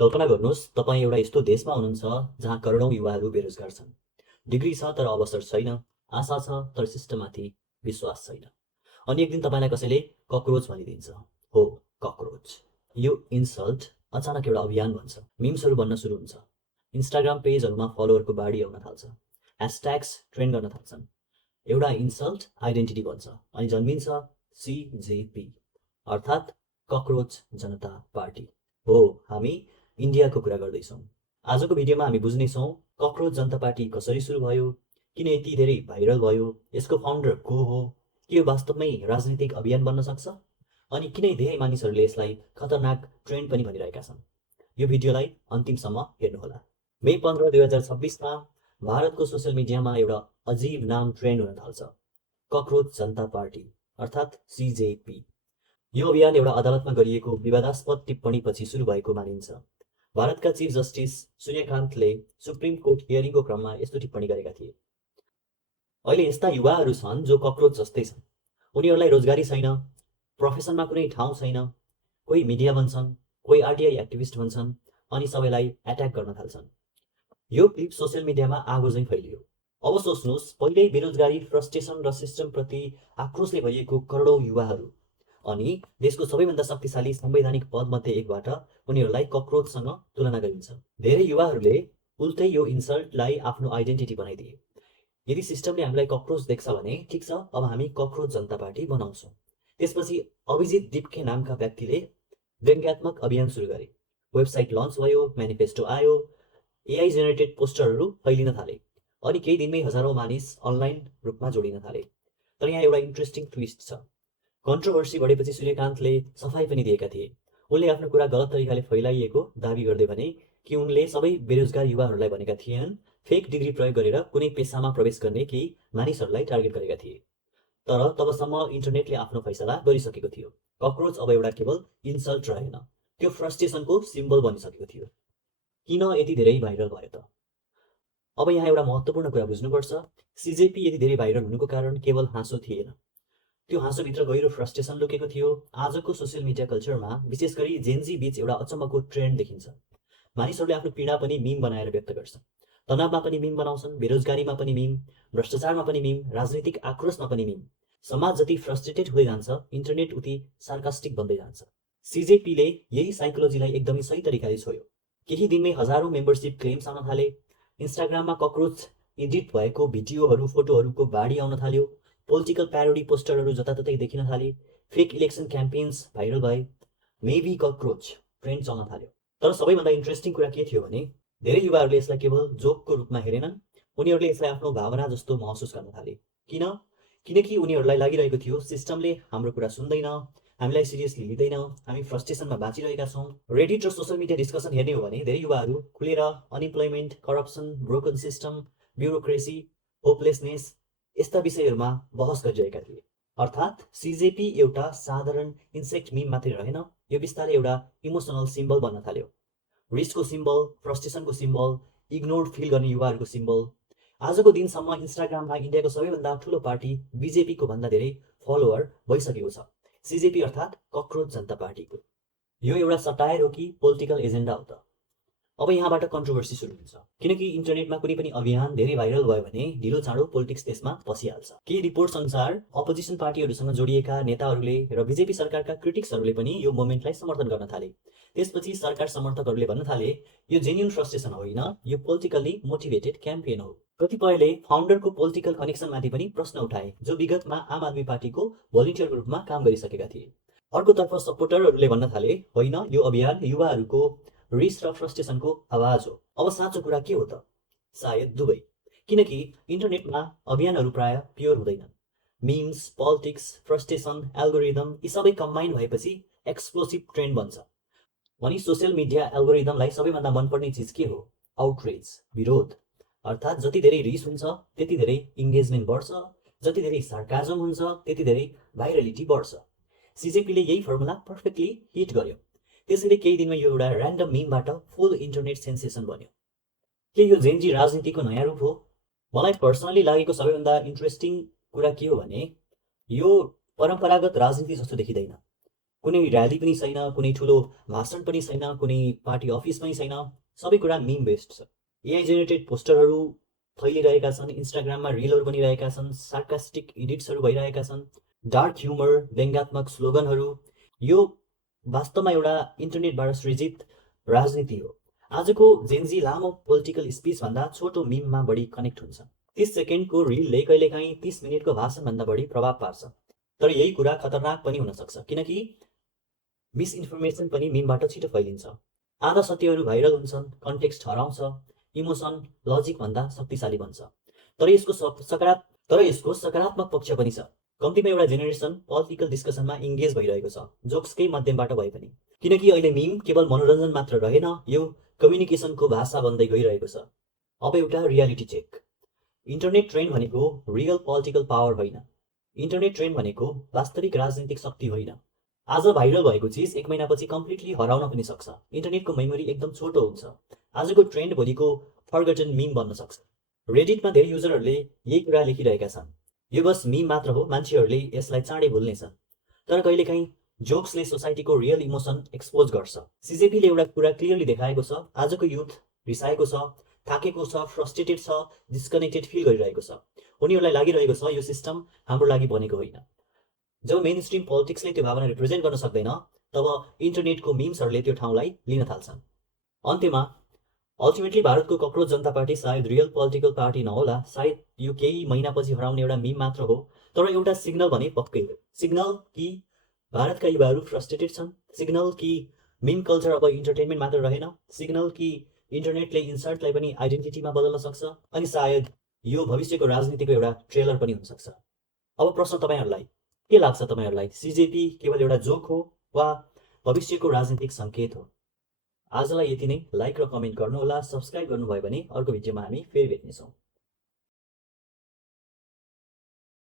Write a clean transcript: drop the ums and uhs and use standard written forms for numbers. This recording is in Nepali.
कल्पना गर्नुहोस् तपाईँ एउटा यस्तो देशमा हुनुहुन्छ जहाँ करोडौँ युवाहरू बेरोजगार छन्। डिग्री छ तर अवसर छैन, आशा छ तर सिस्टममाथि विश्वास छैन। अनि एक दिन तपाईँलाई कसैले कक्रोच भनिदिन्छ। हो, कक्रोच। यो इन्सल्ट अचानक एउटा अभियान बन्छ। मिम्सहरू बन्न सुरु हुन्छ। इन्स्टाग्राम पेजहरूमा फलोअरको बाढी आउन थाल्छ। ह्यासट्याग्स ट्रेन्ड गर्न थाल्छन्। एउटा इन्सल्ट आइडेन्टिटी बन्छ अनि जन्मिन्छ सिजेपी, अर्थात् कक्रोच जनता पार्टी। हो, हामी इन्डियाको कुरा गर्दैछौँ। आजको भिडियोमा हामी बुझ्नेछौँ कक्रोच जनता पार्टी कसरी सुरु भयो, किन यति धेरै भाइरल भयो, यसको फाउन्डर को हो, के यो वास्तवमै राजनीतिक अभियान बन्न सक्छ, अनि किन धेरै मानिसहरूले यसलाई खतरनाक ट्रेन्ड पनि भनिरहेका छन्। यो भिडियोलाई अन्तिमसम्म हेर्नुहोला। मे 15, 2026मा भारतको सोसियल मिडियामा एउटा अजीब नाम ट्रेन्ड हुन थाल्छ, कक्रोच जनता पार्टी, अर्थात् सिजेपी। यो अभियान एउटा अदालतमा गरिएको विवादास्पद टिप्पणीपछि सुरु भएको मानिन्छ। भारतका चिफ जस्टिस सूर्यकान्तले सुप्रिम कोर्ट हियरिङको क्रममा यस्तो टिप्पणी गरेका थिए। अहिले यस्ता युवाहरू छन् जो कक्रोच जस्तै छन्। उनीहरूलाई रोजगारी छैन, प्रोफेसनमा कुनै ठाउँ छैन, कोही मिडिया बन्छन्, कोही आरटिआई एक्टिभिस्ट बन्छन् अनि सबैलाई एट्याक गर्न थाल्छन्। यो क्लिप सोसियल मिडियामा आगो झैँ फैलियो। अब सोच्नुहोस्, पहिल्यै बेरोजगारी, फ्रस्ट्रेसन र सिस्टमप्रति आक्रोशले भरिएको करोडौँ युवाहरू, अनि देशको सबैभन्दा शक्तिशाली संवैधानिक पदमध्ये एकबाट उनीहरूलाई कक्रोचसँग तुलना गरिन्छ। धेरै युवाहरूले उल्टै यो इन्सल्टलाई आफ्नो आइडेन्टिटी बनाइदिए। यदि सिस्टमले हामीलाई कक्रोच देख्छ भने ठिक छ, अब हामी कक्रोच जनता पार्टी बनाउँछौँ। त्यसपछि अभिजित दिप्के नामका व्यक्तिले व्यङ्ग्यात्मक अभियान सुरु गरे। वेबसाइट लन्च भयो, म्यानिफेस्टो आयो, एआई जेनेरेटेड पोस्टरहरू फैलिन थाले अनि केही दिनमै हजारौँ मानिस अनलाइन रूपमा जोडिन थाले। तर यहाँ एउटा इन्ट्रेस्टिङ ट्विस्ट छ। कन्ट्रोभर्सी बढेपछि सूर्यकान्तले सफाई पनि दिएका थिए। उनले आफ्नो कुरा गलत तरिकाले फैलाइएको दावी गर्दै भने कि उनले सबै बेरोजगार युवाहरूलाई भनेका थिएनन्, फेक डिग्री प्रयोग गरेर कुनै पेसामा प्रवेश गर्ने केही मानिसहरूलाई टार्गेट गरेका थिए। तर तबसम्म इन्टरनेटले आफ्नो फैसला गरिसकेको थियो। कक्रोच अब एउटा केवल इन्सल्ट रहेन, त्यो फ्रस्ट्रेसनको सिम्बल बनिसकेको थियो। किन यति धेरै भाइरल भयो त? अब यहाँ एउटा महत्त्वपूर्ण कुरा बुझ्नुपर्छ। सिजेपी यति धेरै भाइरल हुनुको कारण केवल हाँसो थिएन, त्यो हाँसोभित्र गहिरो फ्रस्ट्रेसन लुकेको थियो। आजको सोसियल मिडिया कल्चरमा विशेष गरी जेनजी बीच एउटा अचम्मको ट्रेन्ड देखिन्छ। मानिसहरूले आफ्नो पीडा पनि मिम बनाएर व्यक्त गर्छन्। तनावमा पनि मिम बनाउँछन्, बेरोजगारीमा पनि मिम, भ्रष्टाचारमा पनि मिम, राजनीतिक आक्रोशमा पनि मिम। समाज जति फ्रस्ट्रेटेड हुँदै जान्छ, इन्टरनेट उति सार्कास्टिक बन्दै जान्छ। सिजेपीले यही साइकोलोजीलाई एकदमै सही तरिकाले छोयो। केही दिनमै हजारौँ मेम्बरसिप क्लेम्स आउन थाले। इन्स्टाग्राममा कक्रोच एडिट भएको भिडियोहरू, फोटोहरूको बाढी आउन थाल्यो। पोलिटिकल प्यारोडी पोस्टरहरू जताततै देखिन थाले। फेक इलेक्सन क्याम्पेन्स भाइरल भए। मेबी कक्रोच ट्रेन्ड चल्न थाल्यो। तर सबैभन्दा इन्ट्रेस्टिङ कुरा के थियो भने धेरै युवाहरूले यसलाई केवल जोकको रूपमा हेरेनन्, उनीहरूले यसलाई आफ्नो भावना जस्तो महसुस गर्न थाले। किनकि उनीहरूलाई लागिरहेको थियो सिस्टमले हाम्रो कुरा सुन्दैन, हामीलाई सिरियसली लिँदैन, हामी फ्रस्ट्रेसनमा बाँचिरहेका छौँ। रेडिट र सोसियल मिडिया डिस्कसन हेर्ने हो भने धेरै युवाहरू खुलेर unemployment, corruption, broken system, bureaucracy, hopelessness यस्ता विषयहरूमा बहस गरिरहेका थिए। अर्थात् सिजेपी एउटा साधारण इन्सेक्ट मिम मात्रै रहेन, यो बिस्तारै एउटा इमोसनल सिम्बल बन्न थाल्यो। रिसको सिम्बल, फ्रस्ट्रेसनको सिम्बल, इग्नोर्ड फिल गर्ने युवाहरूको सिम्बल। आजको दिनसम्म इन्स्टाग्राममा इन्डियाको सबैभन्दा ठुलो पार्टी बिजेपीको भन्दा धेरै फलोअर भइसकेको छ। सिजेपी अर्थात् कक्रोच जनता पार्टीको। यो एउटा सटायर हो कि पोलिटिकल एजेन्डा हो त? अब यहाँबाट कन्ट्रोभर्सी सुरु हुन्छ, किनकि इन्टरनेटमा कुनै पनि अभियान धेरै भाइरल भयो भने ढिलो चाँडो पोलिटिक्स त्यसमा पसिहाल्छ। केही रिपोर्ट्स अनुसार अपोजिसन पार्टीहरूसँग जोडिएका नेताहरूले र बिजेपी सरकारका क्रिटिक्सहरूले पनि यो मोमेन्टलाई समर्थन गर्न थाले। त्यसपछि सरकार समर्थकहरूले भन्न थाले, यो जेन्युन फ्रस्ट्रेसन होइन, यो पोलिटिकल्ली मोटिभेटेड क्याम्पेन हो। कतिपयले फाउन्डरको पोलिटिकल कनेक्सनमाथि पनि प्रश्न उठाए, जो विगतमा आम आदमी पार्टीको भोलिन्टियरको रूपमा काम गरिसकेका थिए। अर्कोतर्फ सपोर्टरहरूले भन्न थाले, होइन, यो अभियान युवाहरूको रिस र फ्रस्ट्रेसनको आवाज हो। अब साँचो कुरा के हो त? सायद दुवै। किनकि इन्टरनेटमा अभियानहरू प्राय प्योर हुँदैनन्। मिम्स, पोलिटिक्स, फ्रस्ट्रेसन, एल्गोरिदम यी सबै कम्बाइन भएपछि एक्सप्लोसिभ ट्रेन्ड बन्छ। अनि सोसियल मिडिया एल्गोरिदमलाई सबैभन्दा मनपर्ने चिज के हो? आउटरेज, विरोध। अर्थात् जति धेरै रिस हुन्छ त्यति धेरै इङ्गेजमेन्ट बढ्छ, जति धेरै सार्काजम हुन्छ त्यति धेरै भाइरलिटी बढ्छ। सिजेपीले यही फर्मुला पर्फेक्टली हिट गर्यो। त्यसैले केही दिनमा यो एउटा ऱ्यान्डम मिमबाट फुल इन्टरनेट सेन्सेसन बन्यो। के यो जेनजी राजनीतिको नयाँ रूप हो? मलाई पर्सनली लागेको सबैभन्दा इन्ट्रेस्टिङ कुरा के हो भने यो परम्परागत राजनीति जस्तो देखिँदैन। कुनै र्याली पनि छैन, कुनै ठुलो भाषण पनि छैन, कुनै पार्टी अफिस पनि छैन, सबै कुरा मिम बेस्ड छ। एआई जेनेरेटेड पोस्टरहरू फैलिरहेका छन्, इन्स्टाग्राममा रिलहरू बनिरहेका छन्, सार्कास्टिक एडिट्सहरू भइरहेका छन्, डार्क ह्युमर, व्यङ्ग्यात्मक स्लोगनहरू। यो वास्तवमा एउटा इन्टरनेटबाट सृजित राजनीति हो। आजको जेनजी लामो पोलिटिकल स्पिचभन्दा छोटो मिममा बढी कनेक्ट हुन्छ। 30 सेकेन्डको रिलले कहिलेकाहीँ 30 मिनटको भाषणभन्दा बढी प्रभाव पार्छ। तर यही कुरा खतरनाक पनि हुन सक्छ, किनकि मिसइन्फर्मेसन पनि मिमबाट छिटो फैलिन्छ। आधा सत्यहरू भाइरल हुन्छन्, कन्टेक्स्ट हराउँछ, इमोसन लजिकभन्दा शक्तिशाली बन्छ। तर यसको सकारात्मक पक्ष पनि छ। कम्तीमा एउटा जेनेरेसन पोलिटिकल डिस्कसनमा इङ्गेज भइरहेको छ, जोक्सकै माध्यमबाट भए पनि। किनकि अहिले मिम केवल मनोरञ्जन मात्र रहेन, यो कम्युनिकेसनको भाषा बन्दै गइरहेको छ। अब एउटा रियालिटी चेक। इन्टरनेट ट्रेन्ड भनेको रियल पोलिटिकल पावर होइन। इन्टरनेट ट्रेन्ड भनेको वास्तविक राजनीतिक शक्ति होइन। आज भाइरल भएको चिज 1 महिनापछि कम्प्लिटली हराउन पनि सक्छ। इन्टरनेटको मेमोरी एकदम छोटो हुन्छ। आजको ट्रेन्ड भोलिको फर्गटन मिम बन्न सक्छ। रेडिटमा धेरै युजरहरूले यही कुरा लेखिरहेका छन्। यो बस मिम मात्र हो, मान्छेहरूले यसलाई चाँडै भुल्नेछन्। तर कहिलेकाहीँ जोक्सले सोसाइटीको रियल इमोसन एक्सपोज गर्छ। सिजेपीले एउटा कुरा क्लियरली देखाएको छ, आजको युथ रिसाएको छ, थाकेको छ, फ्रस्ट्रेटेड छ, डिस्कनेक्टेड फिल गरिरहेको छ। उनीहरूलाई लागिरहेको छ यो सिस्टम हाम्रो लागि बनेको होइन। जब मेन स्ट्रिम पोलिटिक्सले त्यो भावना रिप्रेजेन्ट गर्न सक्दैन, तब इन्टरनेटको मिम्सहरूले त्यो ठाउँलाई लिन थाल्छन्। अन्त्यमा अल्टिमेटली भारतको कक्रोच जनता पार्टी सायद रियल पोलिटिकल पार्टी नहोला, सायद यो केही महिनापछि हराउने एउटा मिम मात्र हो, तर एउटा सिग्नल भने पक्कै हो। सिग्नल कि भारतका युवाहरू फ्रस्ट्रेटेड छन्, सिग्नल कि मिम कल्चर अब इन्टरटेनमेन्ट मात्र रहेन, सिग्नल कि इन्टरनेटले इन्सल्टलाई पनि आइडेन्टिटीमा बदल्न सक्छ, अनि सायद यो भविष्यको राजनीतिको एउटा ट्रेलर पनि हुन सक्छ। अब प्रश्न तपाईँहरूलाई के लाग्छ? तपाईँहरूलाई सिजेपी केवल एउटा जोक हो वा भविष्यको राजनीतिक सङ्केत हो? आजलाई यति नै। लाइक र कमेन्ट गर्नुहोला, सब्सक्राइब गर्नुभयो भने अर्को भिडियोमा हामी फेरि भेट्नेछौँ।